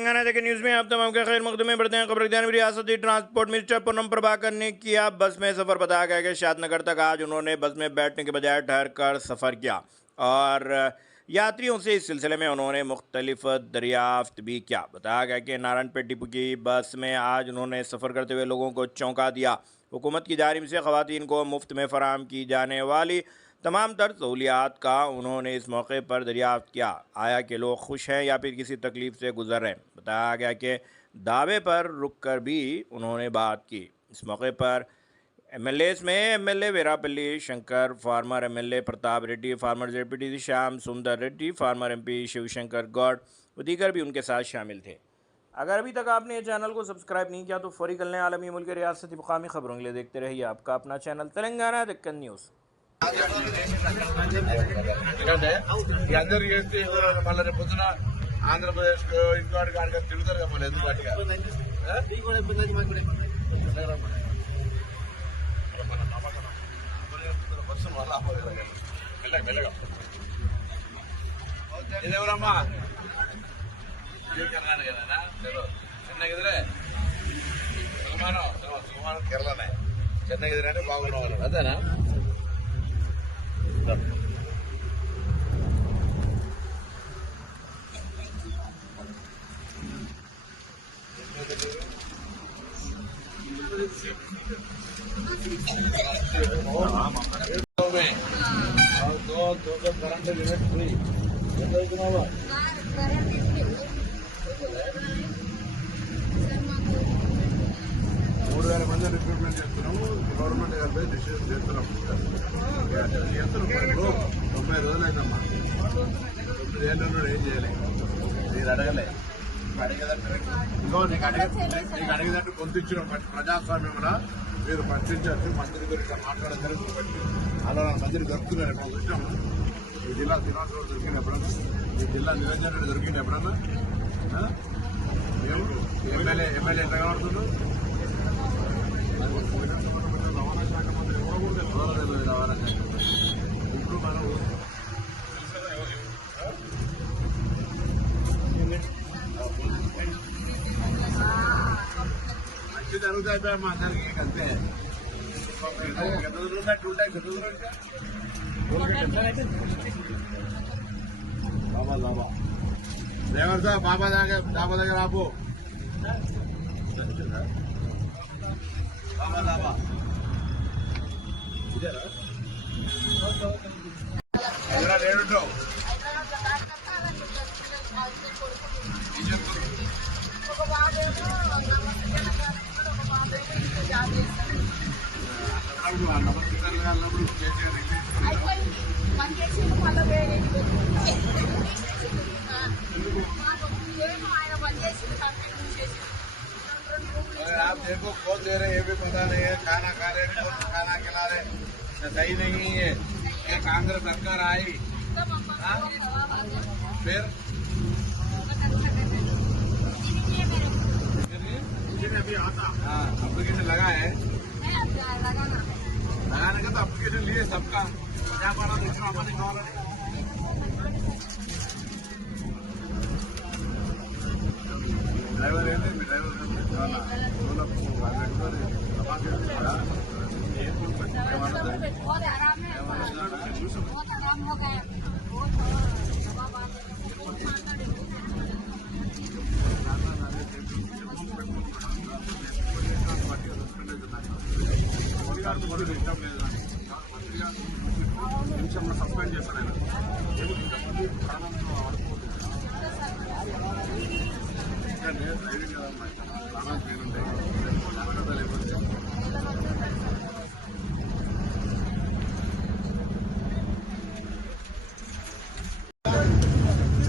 तेलंगाना देखिए न्यूज़ में आप तमाम के खैर मकदमे बढ़ते हैं। खबर ध्यान रियासती ट्रांसपोर्ट मिनिस्टर पूनम प्रभाकर ने किया बस में सफ़र। बताया गया कि शादनगर तक आज उन्होंने बस में बैठने के बजाय ठहर कर सफ़र किया और यात्रियों से इस सिलसिले में उन्होंने मुख्तलिफ दरियाफ्त भी किया। बताया गया कि नारायणपेट डिपो की बस में आज उन्होंने सफ़र करते हुए लोगों को चौंका दिया। हुकूमत की जानिब से ख़वातीन को मुफ्त में फ़राहम की जाने वाली तमाम तर सहूलियात का उन्होंने इस मौके पर दरियाफ्त किया। आया कि लोग खुश हैं या फिर किसी तकलीफ से गुजर रहे हैं। बताया गया कि दावे पर रुक कर भी उन्होंने बात की। इस मौके पर एमएलएस में MLA Veerapalli Shankar, former MLA Pratap Reddy, former JPTC Shyam Sundar Reddy, former MP Shivshankar Goud व दीगर भी उनके साथ शामिल थे। अगर अभी तक आपने ये चैनल को सब्सक्राइब नहीं किया तो फौरी कर लें। आलमी मुल्क रियासती मुकामी खबरों के लिए देखते रहिए आपका अपना चैनल तेलंगाना दक्कन न्यूज़। అందరూ చేస్తే మళ్ళీ రేపు పొద్దున ఆంధ్రప్రదేశ్ ఇంకోటి కాడిగా తిరుగుతారు కదా మళ్ళీ ఎందుకు గట్టిగా బస్సు మెల్లగా మెల్లగా ఇదేవరమ్మా కర్ణాటకనా చెన్నగిదిరే సుమానం కేరళనే చెన్నగిదిరే అంటే బాగున్నావు అదేనా करंट यूनिट फ्री 3000 మంది రిక్రూట్మెంట్ చేస్తున్నాము. గవర్నమెంట్ గారిపై డిసిషన్ చేస్తున్నాం. 90 రోజులు అయిందమ్మా. 9 ఏళ్ళు ఏం చేయలేదు. మీరు అడగలే నీకు అడిగేదంటే పొందించిన ప్రజాస్వామ్యంలో మీరు ప్రశ్నించవచ్చు. మంత్రి గురించి మాట్లాడతారు. అలా మంత్రి దొరుకుతున్నారు. మా విషయం ఈ జిల్లా దినోత్సవం దొరికిన ఎప్పుడన్నా, ఈ జిల్లా నిరంజన్ రెడ్డి దొరికిన ఎప్పుడన్నా ఎమ్మెల్యే ఎట్లా కనబడుతుండ్రు? రవాణా శాఖ మంత్రి రవాణా శాఖ ఇప్పుడు మనం మంచి జరుగుతాయిపోయామ్మా అందరికి. అంతే డ్రైవర్ సార్ డాబా దగ్గర ఆపు. ఇదేనా లేడుంటావు आप देखो कौन दे रहे ये भी पता नहीं है. खाना खा रहे कौन खाना खिला रहे सही नहीं है. ये कांग्रेस सरकार आई फिर अभी आता अप्लीकेशन लगा है. लगाने का तो अप्लीकेशन लिए सबका क्या पड़ा दूसरा अपने कावाలని ड्राइवर है नहीं ड्राइवर చాలా డెవలప్ बहुत आराम है. बहुत आराम हो गया. నిమిషంలో సస్పెండ్ చేశారు ఆయన. ఎంతమంది ప్రాణంతో ఆడుకోలేదు డ్రైవింగ్ కదమ్మా. ప్రాణాలు పేరుంటాయి.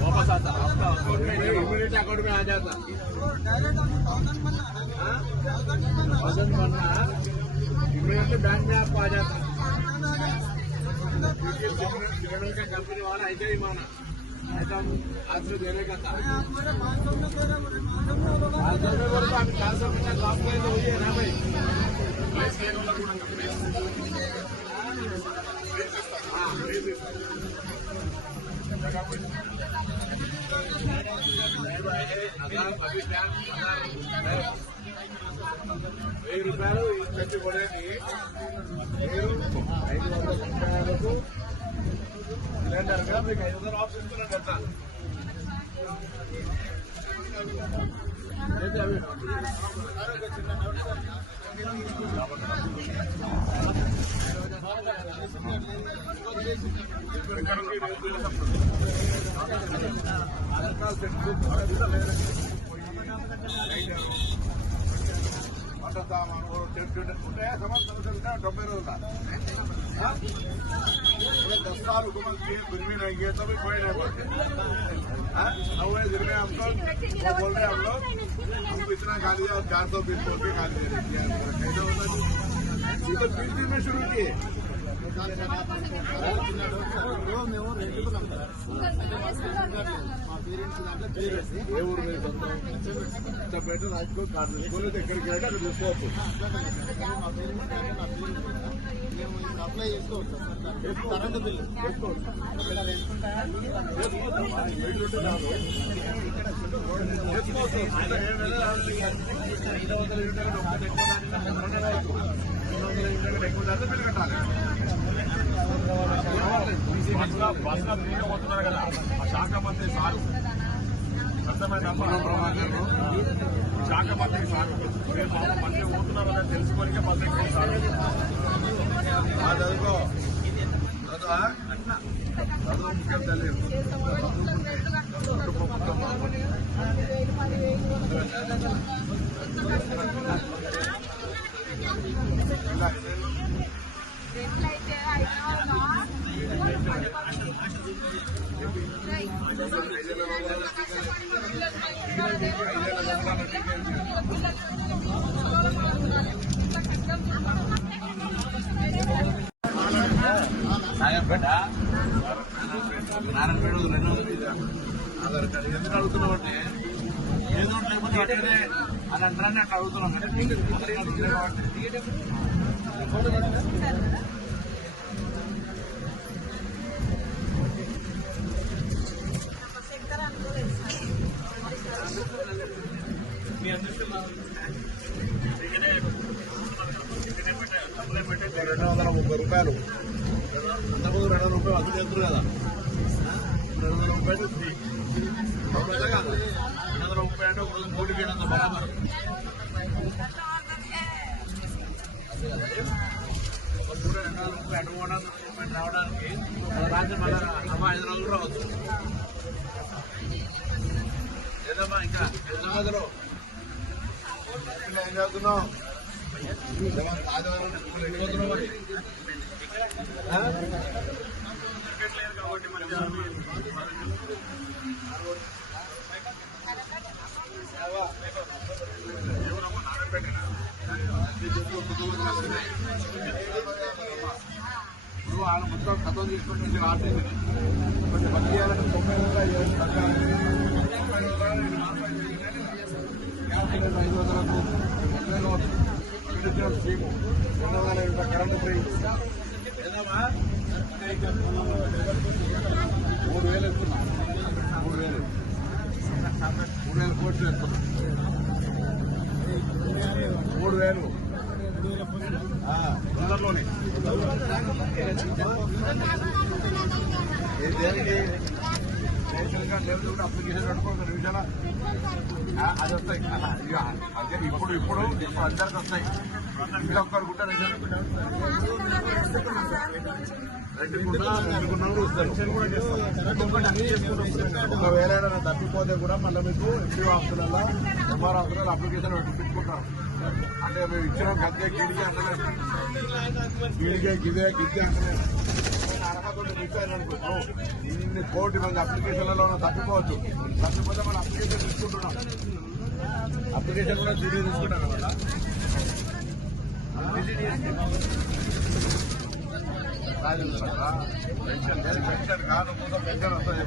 वापस आता इमीडिएट अकाउंट में आ जाता. थाउजेंड बनना इमीडिएटली बैंक में आपको आ जाता. जनरल का कंपनी वाला ऐसे ही माना ऐसा आज से देने का था. 500 में बोलते हम 450 लाभ करें तो वही है ना भाई. हाँ రూపాయలు కట్టి పడేది మీరు 500 రూపాయలకు సిలిండర్ గా మీకు 500 ఆప్షన్ ఇస్తున్నాడు కదా. ఉంటాయా సమస్యలు 70 రోజుల दस्तार हुकूमत के बिरमी नहीं गए तो भी कोई नहीं बोलते। नवे दिन में हम लोग वो बोल रहे हैं हम लोग हमको इतना गाली और 400 बिल बोल के गाली दे रहे हैं। कैसे होता है ये तो 20 दिन में शुरू किए ఏ ఊరు మీద ఇంతపేట రాజకోట్ కాదు ఎక్కడికి వెళ్ళి అక్కడ చూసుకోవచ్చు. అప్లై చేసుకోవచ్చు కరెంటు బిల్లు చేసుకోవచ్చు. బిల్లు కట్టాలి. బస్సులో ఫ్రీగా పోతున్నారు కదా ఆ శాఖ మంత్రి సారు శాఖ మంత్రి సారు మంత్రి పోతున్నారని తెలుసుకొని బస్సు ఎక్కువ సారు చదువుకో చదువు ముఖ్యం తెలియదు. నారాయణపేట 200 ఆధార్ కార్డు ఎందుకు అడుగుతున్నామంటే ఏదో లేకపోతే అట్లనే అని అంటారని అట్లా అడుగుతున్నాం. ₹230 అంతకుముందు ₹200 అసలు చేస్తారు కదా. ₹200 ఫ్రీ కదా. ₹230 అంటే ఒక రోజు 3 గంటల బరాబర్. ఒక ₹200 అటు రావడానికి రాత్రి మన అమ్మ 5 రోజులు రావచ్చు. ఏదమ్మా ఇంకా హైదరాబాద్లో ఏం చదువుతున్నావు? ఆదివారం స్కూల్ వెళ్ళిపోతున్నావు మరి లేదు కాబట్టి ఇప్పుడు వాళ్ళు మొత్తం ఖతం చేసుకుంటే ఆర్టీసీ కొంచెం పని చేయాలంటే 90 స్కీము 200 కరెంటు ఫ్రీ ఏదమ్మా 3000 ఇస్తున్నా 3000 కోట్లు ఇస్తున్నా 3000 తొందరలోనే దేనికి రేషన్ కార్డు లేదు అప్లికేషన్ కట్టుకోవాలి నిమిషాల అది వస్తాయి. అదే ఇప్పుడు అందరికి వస్తాయి. ఇంకా ఒక్కరు గుట్ట ఒకవేళ తప్పిపోతే కూడా మళ్ళీ మీకు ఎంపీ ఆఫీసులలో ఎంఆర్ ఆఫీసులలో అప్లికేషన్ పెట్టుకుంటారు. అంటే మేము ఇచ్చిన గద్దే గిడిగే అంటలేదు గిడిగే గిదే గిద్దే అంటలేదు. అర్హత మిస్సారు అనుకుంటున్నాం. ఇన్ని కోటి మంది అప్లికేషన్లలో తప్పిపోవచ్చు. తప్పిపోతే మనం అప్లికేషన్ తీసుకుంటున్నాం. అప్లికేషన్ కూడా జీడీ తీసుకుంటాం కదా. పెన్షన్ కాదు పెన్షన్ వస్తుంది.